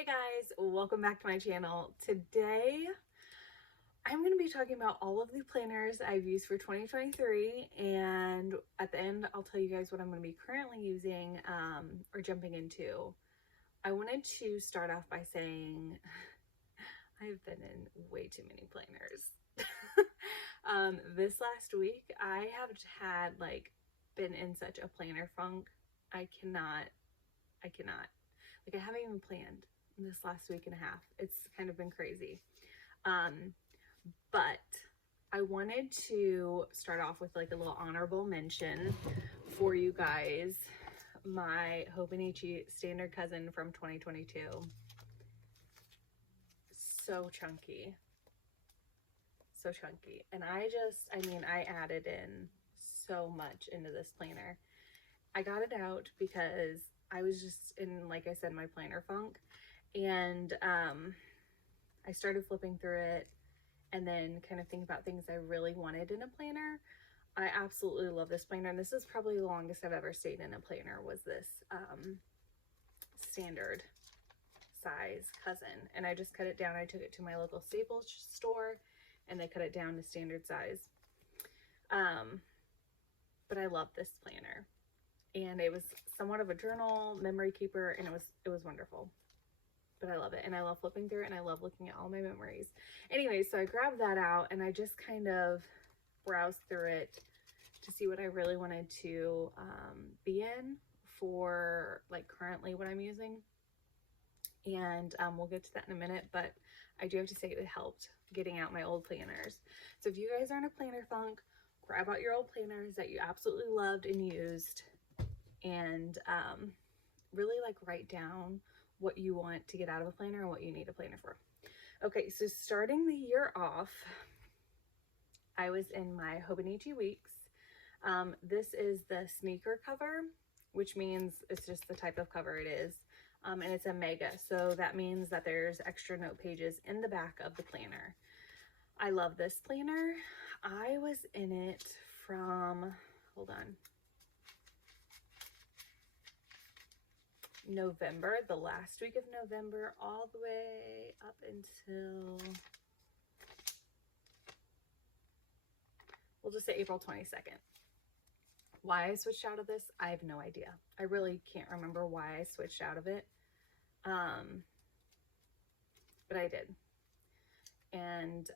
Hey guys, welcome back to my channel. Today I'm going to be talking about all of the planners I've used for 2023, and at the end I'll tell you guys what I'm going to be currently using or jumping into. I wanted to start off by saying I've been in way too many planners. This last week I have had been in such a planner funk. I cannot. Like, I haven't even planned this last week and a half. It's kind of been crazy. But I wanted to start off with like a little honorable mention for you guys. My Hobonichi standard cousin from 2022. So chunky. So chunky. And I added in so much into this planner. I got it out because I was just in, like I said, my planner funk, and I started flipping through it and then kind of think about things I really wanted in a planner. I absolutely love this planner, and this is probably the longest I've ever stayed in a planner, was this standard size cousin. And I just cut it down. I took it to my local Staples store and they cut it down to standard size. But I love this planner. And it was somewhat of a journal memory keeper, and it was wonderful. But I love it, and I love flipping through it, and I love looking at all my memories. Anyway, so I grabbed that out and I just kind of browsed through it to see what I really wanted to be in for like currently what I'm using. And we'll get to that in a minute, but I do have to say it helped getting out my old planners. So if you guys are in a planner funk, grab out your old planners that you absolutely loved and used, and really like write down what you want to get out of a planner and what you need a planner for. Okay, so starting the year off, I was in my Hobonichi weeks. This is the sneaker cover, which means it's just the type of cover it is. And it's a mega, so that means that there's extra note pages in the back of the planner. I love this planner. I was in it from, hold on, November, the last week of November, all the way up until, we'll just say April 22nd. Why I switched out of this, I have no idea. I really can't remember why I switched out of it. But I did. And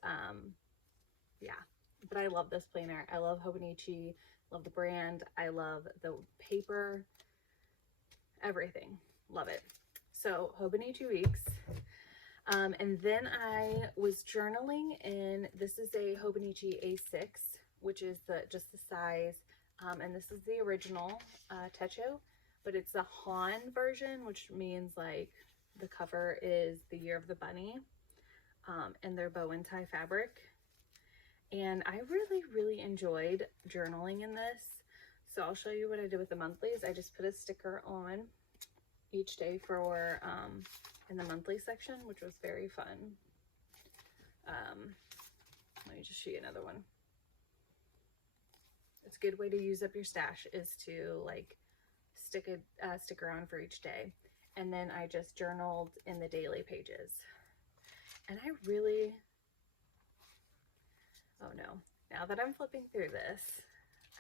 yeah, but I love this planner. I love Hobonichi, love the brand. I love the paper, everything. Love it. So Hobonichi weeks. And then I was journaling in, this is a Hobonichi A6, which is just the size. And this is the original Techo, but it's the Han version, which means like the cover is the year of the bunny, and their bow and tie fabric. And I really enjoyed journaling in this. So I'll show you what I did with the monthlies. I just put a sticker on each day for in the monthly section, which was very fun. Let me just show you another one. It's a good way to use up your stash is to like stick a sticker on for each day. And then I just journaled in the daily pages. And I really, oh no, now that I'm flipping through this,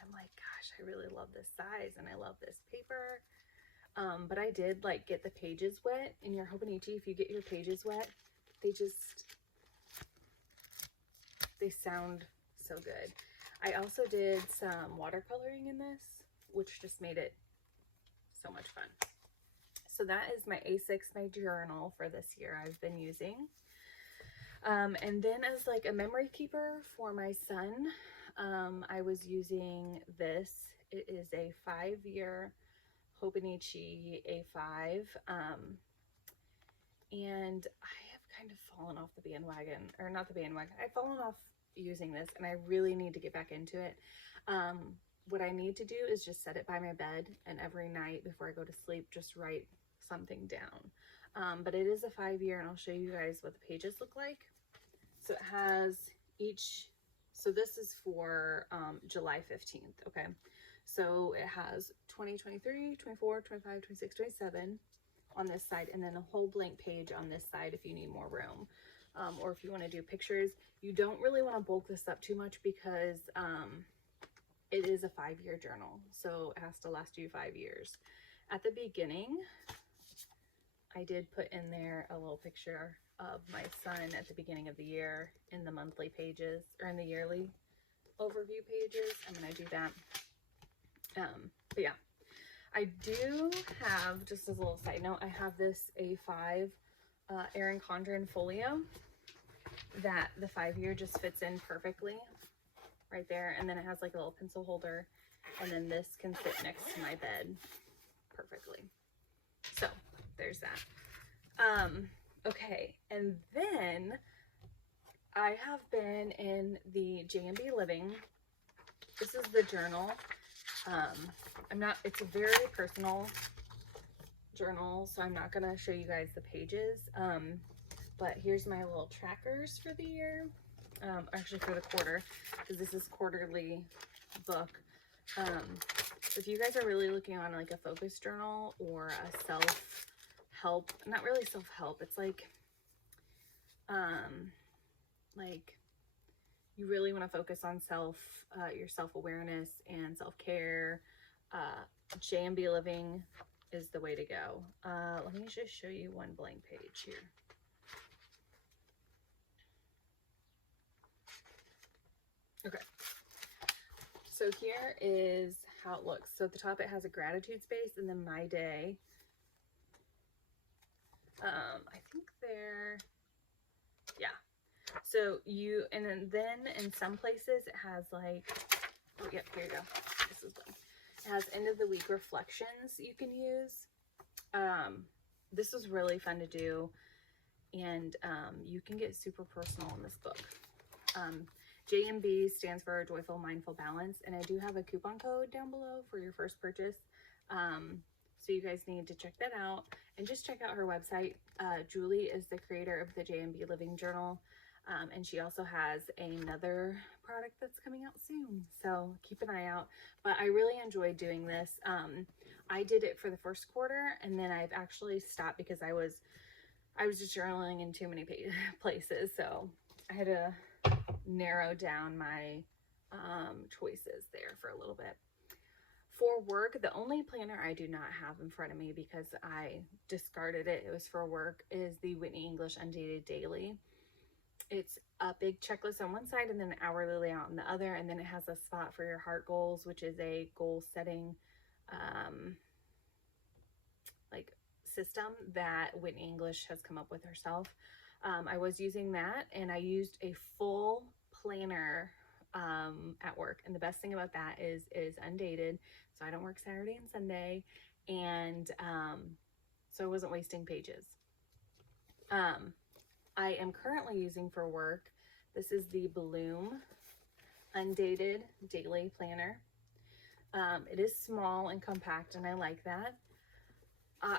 I'm like, gosh, I really love this size and I love this paper. But I did like get the pages wet. In your Hobonichi, if you get your pages wet, they sound so good. I also did some watercoloring in this, which just made it so much fun. So that is my A6, my journal for this year I've been using. And then as like a memory keeper for my son, I was using this. It is a 5-year Hobonichi A5. And I have kind of fallen off the bandwagon, or not the bandwagon, I've fallen off using this, and I really need to get back into it. What I need to do is just set it by my bed, and every night before I go to sleep, just write something down. But it is a 5-year, and I'll show you guys what the pages look like. So it has so this is for July 15th, okay? So it has 20, 23, 24, 25, 26, 27, on this side, and then a whole blank page on this side if you need more room. Or if you want to do pictures. You don't really want to bulk this up too much because it is a 5-year journal, so it has to last you 5 years. At the beginning, I did put in there a little picture of my son at the beginning of the year in the monthly pages, or in the yearly overview pages. I'm going to do that. But yeah, I do have, just as a little side note, I have this A5 Erin Condren folio that the 5-year just fits in perfectly right there. And then it has like a little pencil holder, and then this can sit next to my bed perfectly. So there's that. Okay, and then I have been in the J&B Living. This is the journal. It's a very personal journal, so I'm not gonna show you guys the pages. But here's my little trackers for the year. Actually for the quarter, because this is quarterly book. If you guys are really looking on like a focus journal or a self-help, not really self-help, it's like you really want to focus on your self-awareness and self-care, J&B Living is the way to go. Let me just show you one blank page here. Okay, so here is how it looks. So at the top it has a gratitude space, and then my day. I think yeah. So and then in some places it has like, oh yep, here you go. This is one. It has end of the week reflections you can use. This was really fun to do, and you can get super personal in this book. J&B stands for Joyful Mindful Balance, and I do have a coupon code down below for your first purchase. So you guys need to check that out, and just check out her website. Julie is the creator of the J&B Living Journal, and she also has another product that's coming out soon, so keep an eye out. But I really enjoyed doing this. I did it for the first quarter, and then I've actually stopped because I was just journaling in too many places, so I had to narrow down my choices there for a little bit. For work, the only planner I do not have in front of me because I discarded it, it was for work, is the Whitney English Undated Daily. It's a big checklist on one side and then an hourly layout on the other, and then it has a spot for your heart goals, which is a goal setting like system that Whitney English has come up with herself. I was using that, and I used a full planner at work, and the best thing about that is undated, so I don't work Saturday and Sunday, and so I wasn't wasting pages. I am currently using for work, this is the Bloom Undated Daily Planner. It is small and compact, and I like that.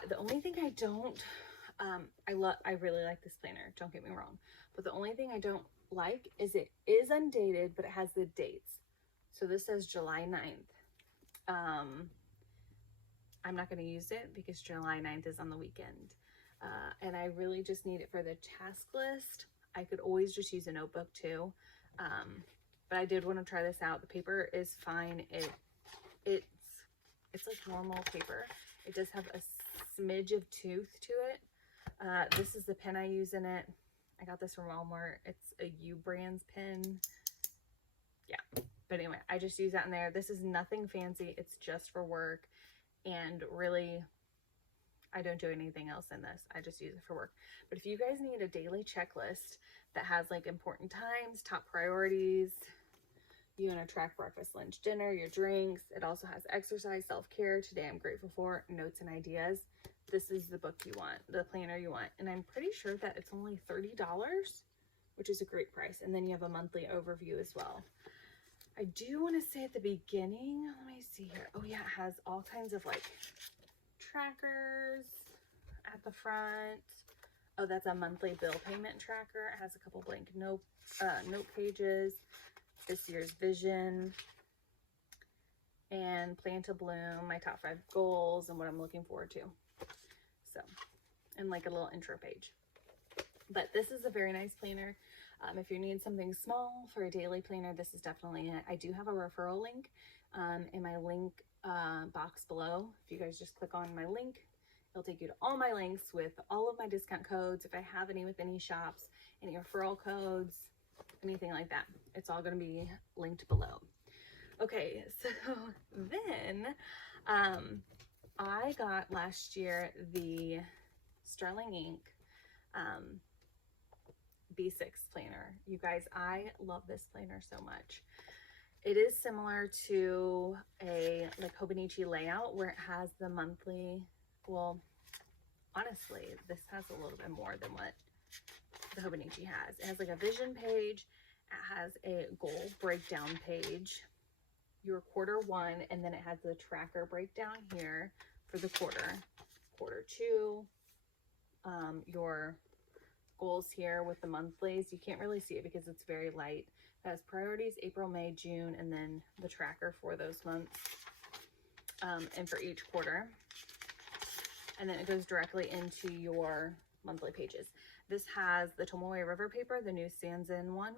The only thing I don't, I really like this planner, don't get me wrong, but the only thing I don't like is it is undated, but it has the dates. So this says July 9th. I'm not going to use it because July 9th is on the weekend. And I really just need it for the task list. I could always just use a notebook too. But I did want to try this out. The paper is fine. It's like normal paper. It does have a smidge of tooth to it. This is the pen I use in it. I got this from Walmart. It's a U Brands pen. Yeah, but anyway, I just use that in there. This is nothing fancy. It's just for work, and really, I don't do anything else in this. I just use it for work. But if you guys need a daily checklist that has like important times, top priorities, you want to track breakfast, lunch, dinner, your drinks. It also has exercise, self-care, today I'm grateful for, notes and ideas. This is the book you want, the planner you want. And I'm pretty sure that it's only $30, which is a great price. And then you have a monthly overview as well. I do want to say at the beginning, let me see here. Oh yeah, it has all kinds of like trackers at the front. Oh, that's a monthly bill payment tracker. It has a couple blank note pages. This year's vision and plan to bloom, my top 5 goals and what I'm looking forward to. So and like a little intro page. But this is a very nice planner. If you need something small for a daily planner, this is definitely it. I do have a referral link in my link box below. If you guys just click on my link, it'll take you to all my links with all of my discount codes. If I have any with any shops, any referral codes, anything like that, it's all going to be linked below. Okay, so then I got last year the Sterling Ink B6 planner. You guys, I love this planner so much. It is similar to a like Hobonichi layout where it has the monthly, well, honestly, this has a little bit more than what the Hobonichi has. It has like a vision page, it has a goal breakdown page, your quarter one, and then it has the tracker breakdown here for the quarter two, your goals here with the monthlies. You can't really see it because it's very light. It has priorities, April, May, June, and then the tracker for those months and for each quarter. And then it goes directly into your monthly pages. This has the Tomoe River paper, the new Sanzin one,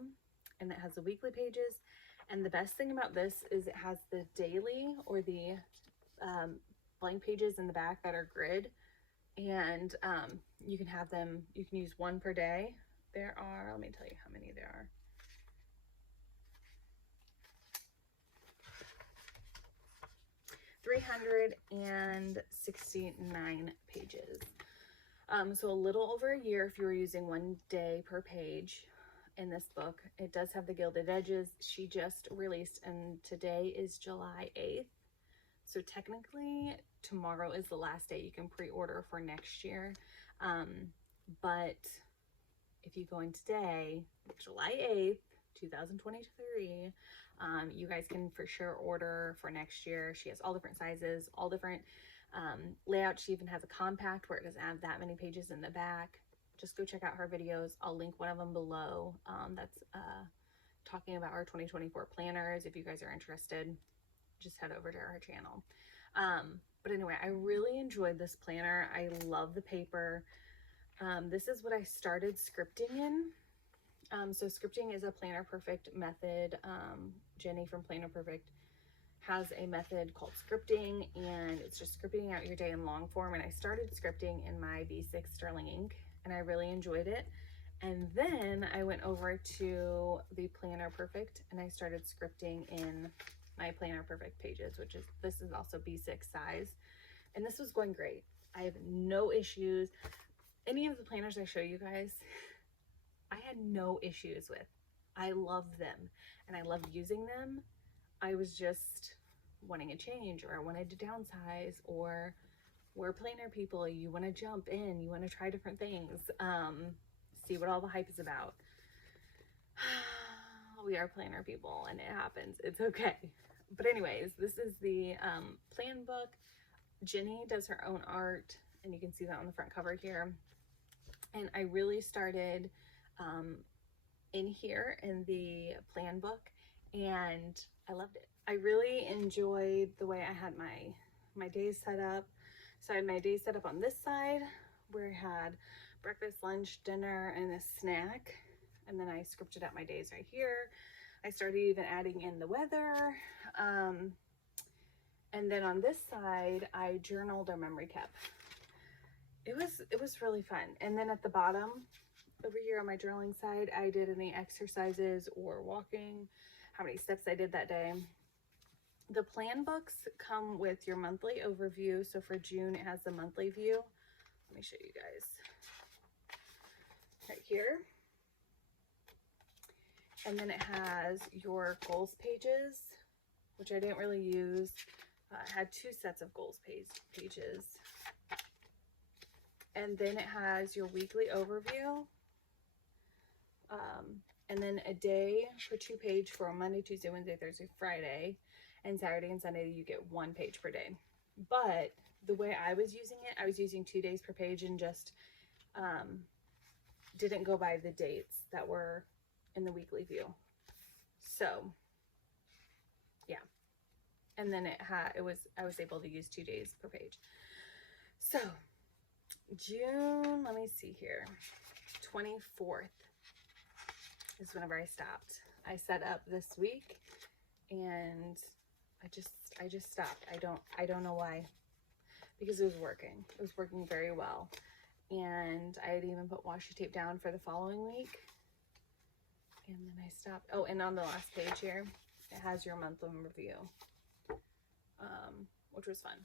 and it has the weekly pages. And the best thing about this is it has the daily or the blank pages in the back that are grid. And you can have them, you can use one per day. There are, let me tell you how many there are. $369 pages. So a little over a year if you were using 1 day per page in this book. It does have the gilded edges. She just released, and today is July 8th. So technically tomorrow is the last day you can pre-order for next year. But if you go in today, July 8th, 2023, you guys can for sure order for next year. She has all different sizes, all different layouts. She even has a compact where it doesn't have that many pages in the back. Just go check out her videos. I'll link one of them below. That's talking about our 2024 planners. If you guys are interested, just head over to our channel. But anyway, I really enjoyed this planner. I love the paper. This is what I started scripting in. So scripting is a Planner Perfect method. Jenny from Planner Perfect has a method called scripting, and it's just scripting out your day in long form. And I started scripting in my B6 Sterling Ink, and I really enjoyed it. And then I went over to the Planner Perfect and I started scripting in my Planner Perfect pages, which is, this is also B6 size. And this was going great. I have no issues. Any of the planners I show you guys, I had no issues with. I love them and I love using them. I was just wanting a change, or I wanted to downsize, or we're planner people. You want to jump in, you want to try different things, see what all the hype is about. We are planner people and it happens. It's okay. But anyways, this is the plan book. Jenny does her own art, and you can see that on the front cover here. And I really started in here in the plan book, and I loved it. I really enjoyed the way I had my days set up. So I had my days set up on this side where I had breakfast, lunch, dinner, and a snack. And then I scripted out my days right here. I started even adding in the weather. And then on this side, I journaled or memory kept. It was really fun. And then at the bottom over here on my journaling side, I did any exercises or walking, how many steps I did that day. The plan books come with your monthly overview. So for June, it has the monthly view. Let me show you guys right here. And then it has your goals pages, which I didn't really use. It had 2 sets of goals pages. And then it has your weekly overview. And then a day for 2 page for Monday, Tuesday, Wednesday, Thursday, Friday. And Saturday and Sunday, you get 1 page per day. But the way I was using it, I was using 2 days per page and just didn't go by the dates that were in the weekly view. So yeah. And then I was able to use 2 days per page. So June, let me see here, 24th is whenever I stopped. I set up this week and I just stopped. I don't know why, because it was working very well. And I had even put washi tape down for the following week. And then I stopped. Oh, and on the last page here, it has your monthly review, which was fun.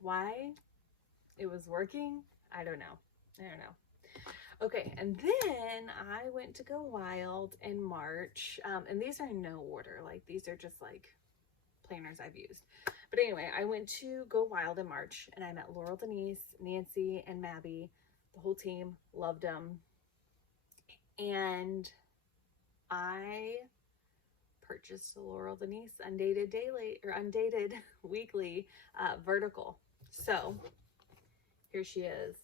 Why it was working, I don't know. Okay, and then I went to Go Wild in March, and these are in no order. Like, these are just like planners I've used. But anyway, I went to Go Wild in March, and I met Laurel Denise, Nancy, and Mabby. The whole team, loved them. And I purchased a Laurel Denise undated daily or undated weekly vertical. So here she is.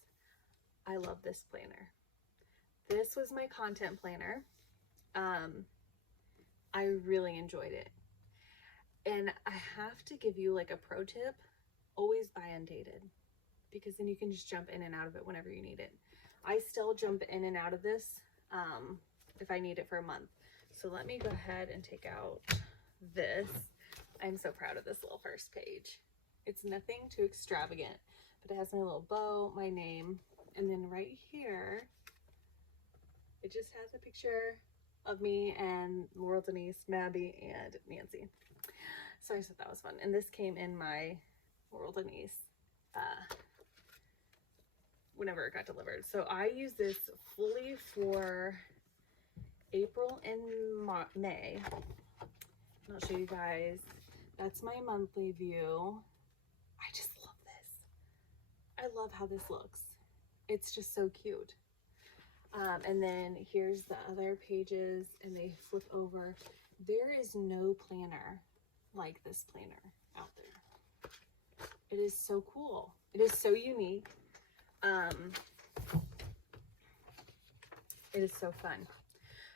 I love this planner. This was my content planner. I really enjoyed it. And I have to give you like a pro tip. Always buy undated, because then you can just jump in and out of it whenever you need it. I still jump in and out of this if I need it for a month. So let me go ahead and take out this. I'm so proud of this little first page. It's nothing too extravagant, but it has my little bow, my name, and then right here, it just has a picture of me and Laurel Denise, Mabby, and Nancy. So I thought that was fun. And this came in my Laurel Denise whenever it got delivered. So I use this fully for April and May. And I'll show you guys. That's my monthly view. I just love this. I love how this looks. It's just so cute. And then here's the other pages, and they flip over. There is no planner like this planner out there. It is so cool. It is so unique. It is so fun.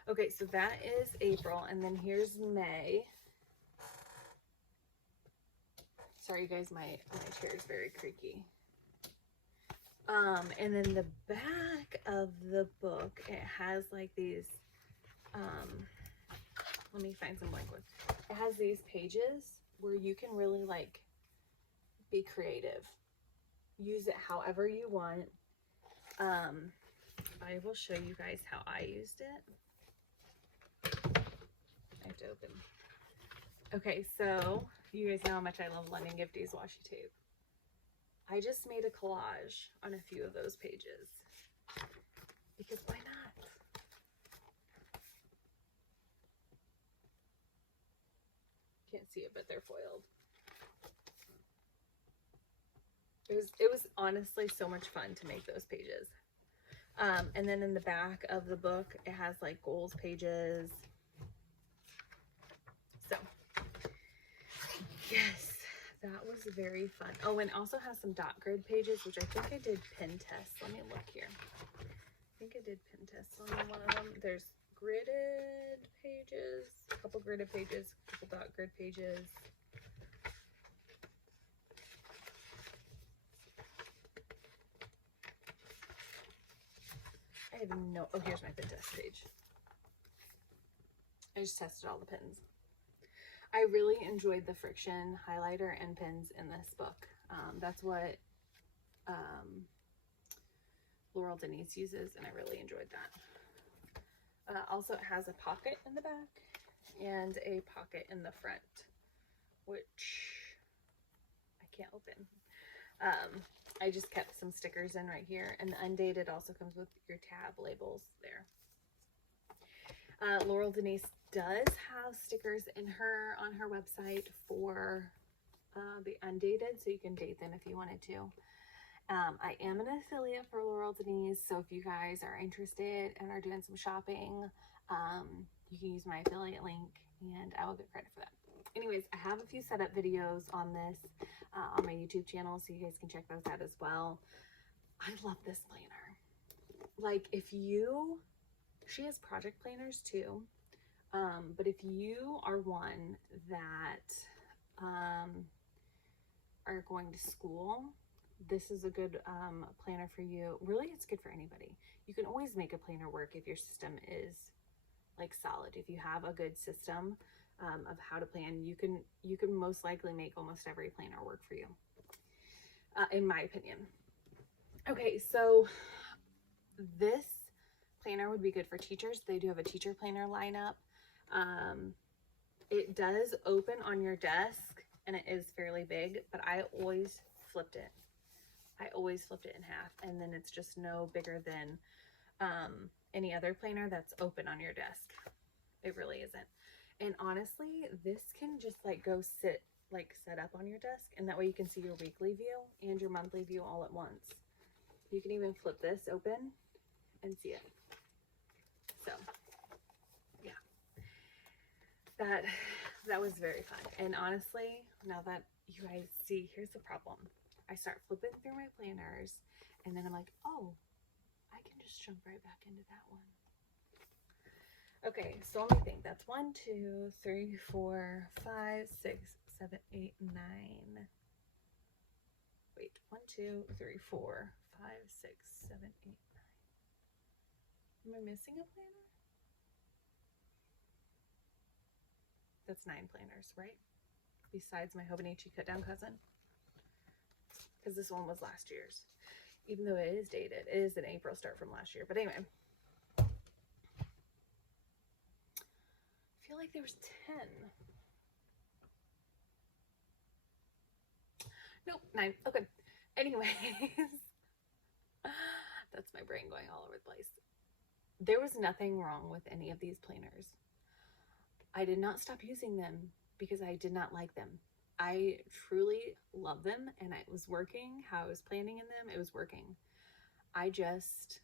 Okay, so that is April, and then here's May. Sorry, you guys, my chair is very creaky. And then the back of the book, it has like these, let me find some blank ones. It has these pages where you can really like be creative. Use it however you want. I will show you guys how I used it. I have to open. Okay, so you guys know how much I love London Gifties washi tape. I just made a collage on a few of those pages, because why not? Can't see it, but they're foiled. It was honestly so much fun to make those pages. And then in the back of the book, it has like goals pages. So, yes. That was very fun. Oh, and also has some dot grid pages, which I think I did pin tests. Let me look here. I think I did pin tests on one of them. There's gridded pages, a couple gridded pages, a couple dot grid pages. I have no, oh, here's my pin test page. I just tested all the pins. I really enjoyed the friction highlighter and pins in this book. That's what Laurel Denise uses, and I really enjoyed that. Also, it has a pocket in the back and a pocket in the front, which I can't open. I just kept some stickers in right here, and the undated also comes with your tab labels there. Laurel Denise does have stickers in on her website for the undated, so you can date them if you wanted to. I am an affiliate for Laurel Denise, so if you guys are interested and are doing some shopping, you can use my affiliate link and I will get credit for that. Anyways, I have a few setup videos on this on my YouTube channel, so you guys can check those out as well. I love this planner. Like, she has project planners too, but if you are one that are going to school this is a good planner for you. Really, it's good for anybody. You can always make a planner work if your system is like solid. If you have a good system of how to plan, you can most likely make almost every planner work for you, in my opinion. Okay, so this planner would be good for teachers. They do have a teacher planner lineup. It does open on your desk and it is fairly big, but I always flipped it. I always flipped it in half, and then it's just no bigger than any other planner that's open on your desk. It really isn't. And honestly, this can just like go set up on your desk, and that way you can see your weekly view and your monthly view all at once. You can even flip this open and see it. So yeah, that was very fun. And honestly, now that you guys see, here's the problem. I start flipping through my planners, and then I'm like, oh, I can just jump right back into that one. Okay, so let me think. That's 1, 2, 3, 4, 5, 6, 7, 8, 9. Wait, 1, 2, 3, 4, 5, 6, 7, 8, 9. Am I missing a planner? That's 9 planners, right? Besides my Hobonichi cut down cousin. Because this one was last year's. Even though it is dated. It is an April start from last year. But anyway. I feel like there was 10. Nope, 9. Okay. Anyways. That's my brain going all over the place. There was nothing wrong with any of these planners. I did not stop using them because I did not like them. I truly love them, and it was working. How I was planning in them, it was working. I just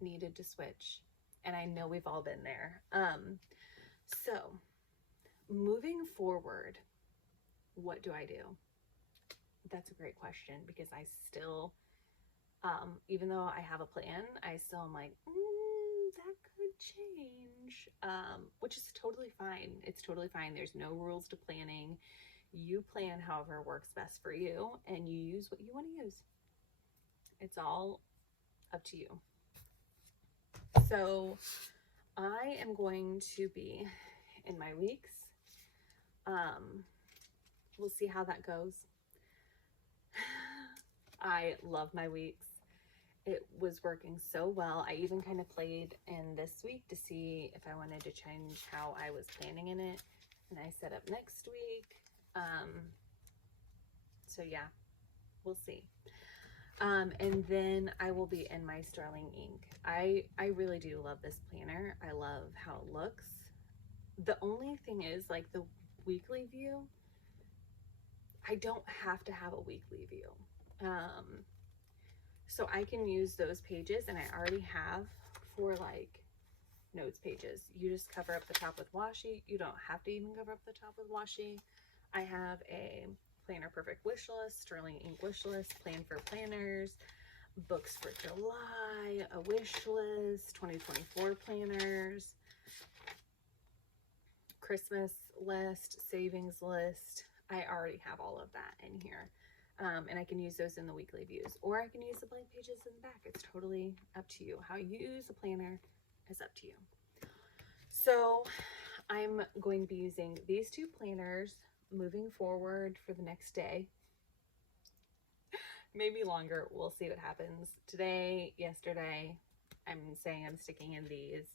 needed to switch, and I know we've all been there. So moving forward, what do I do? That's a great question, because I still, even though I have a plan, I still am like, that could change, which is totally fine. It's totally fine. There's no rules to planning. You plan however works best for you, and you use what you want to use. It's all up to you. So I am going to be in my weeks. We'll see how that goes. I love my weeks. It was working so well. I even kind of played in this week to see if I wanted to change how I was planning in it. And I set up next week. So yeah, we'll see. And then I will be in my Sterling ink. I really do love this planner. I love how it looks. The only thing is, like, the weekly view, I don't have to have a weekly view. So I can use those pages, and I already have for like notes pages. You just cover up the top with washi. You don't have to even cover up the top with washi. I have a Planner Perfect wish list, Sterling ink wish list, plan for planners, books for July, a wish list, 2024 planners, Christmas list, savings list. I already have all of that in here. And I can use those in the weekly views, or I can use the blank pages in the back. It's totally up to you. How you use a planner is up to you. So I'm going to be using these 2 planners moving forward for the next day. Maybe longer. We'll see what happens. Today, yesterday, I'm saying I'm sticking in these.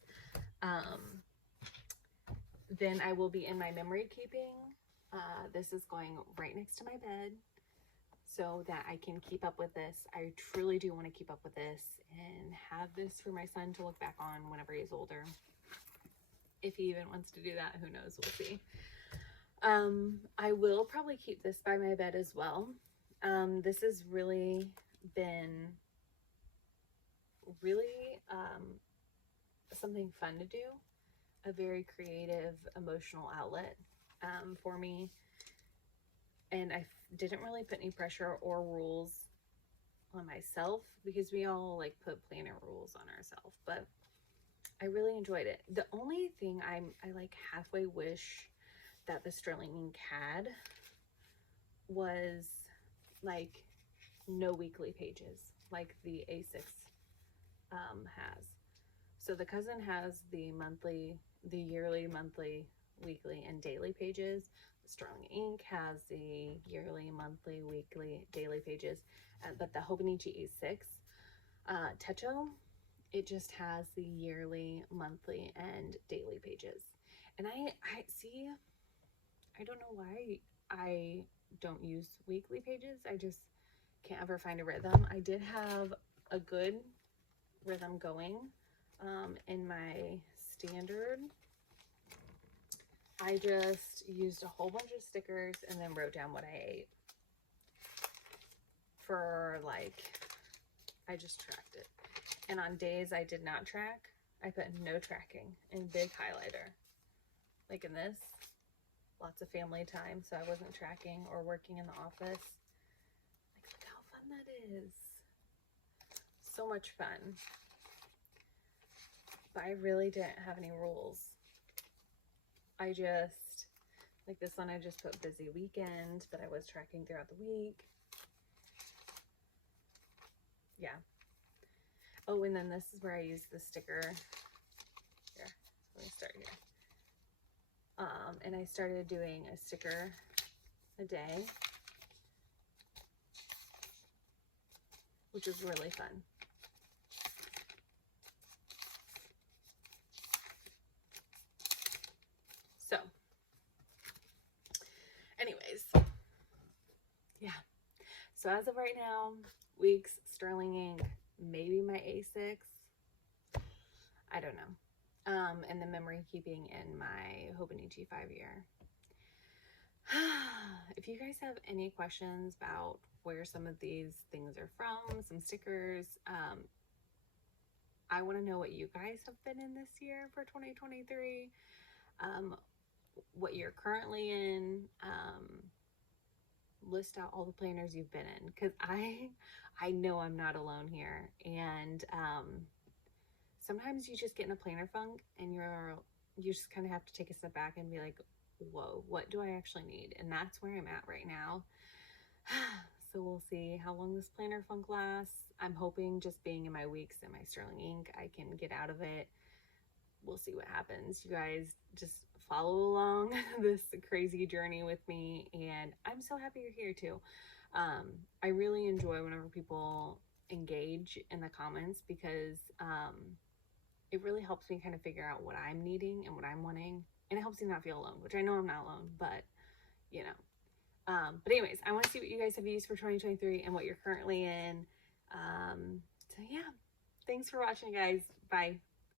Then I will be in my memory keeping. This is going right next to my bed so that I can keep up with this. I truly do want to keep up with this and have this for my son to look back on whenever he's older. If he even wants to do that, who knows? We'll see. I will probably keep this by my bed as well. This has really been something fun to do, a very creative, emotional outlet for me. And I didn't really put any pressure or rules on myself, because we all like put planner rules on ourselves, but I really enjoyed it. The only thing I like halfway wish that the Sterling ink had was like no weekly pages like the A6 has. So the cousin has the yearly, monthly, weekly, and daily pages. The Sterling Ink has the yearly, monthly, weekly, daily pages, but the Hobonichi A6 Techo, it just has the yearly, monthly, and daily pages. And I see, I don't know why I don't use weekly pages. I just can't ever find a rhythm. I did have a good rhythm going in my standard. I just used a whole bunch of stickers and then wrote down what I ate. For like, I just tracked it. And on days I did not track, I put no tracking in big highlighter. Like in this, lots of family time, so I wasn't tracking or working in the office. Like, look how fun that is. So much fun. But I really didn't have any rules. I just, like this one, I just put busy weekend, but I was tracking throughout the week. Yeah. Oh, and then this is where I use the sticker. Here, let me start here. And I started doing a sticker a day, which was really fun. So, anyways, yeah. So as of right now, weeks, Sterling Ink, maybe my A6. I don't know. And the memory keeping in my Hobonichi 5-year. If you guys have any questions about where some of these things are from, some stickers, I want to know what you guys have been in this year for 2023, what you're currently in, list out all the planners you've been in, because I know I'm not alone here. And sometimes you just get in a planner funk and you just kind of have to take a step back and be like, whoa, what do I actually need? And that's where I'm at right now. So we'll see how long this planner funk lasts. I'm hoping just being in my weeks and my Sterling Ink, I can get out of it. We'll see what happens. You guys just follow along this crazy journey with me, and I'm so happy you're here too. I really enjoy whenever people engage in the comments, because it really helps me kind of figure out what I'm needing and what I'm wanting, and it helps me not feel alone, which I know I'm not alone, but you know. But anyways, I want to see what you guys have used for 2023 and what you're currently in. So yeah, thanks for watching, guys. Bye.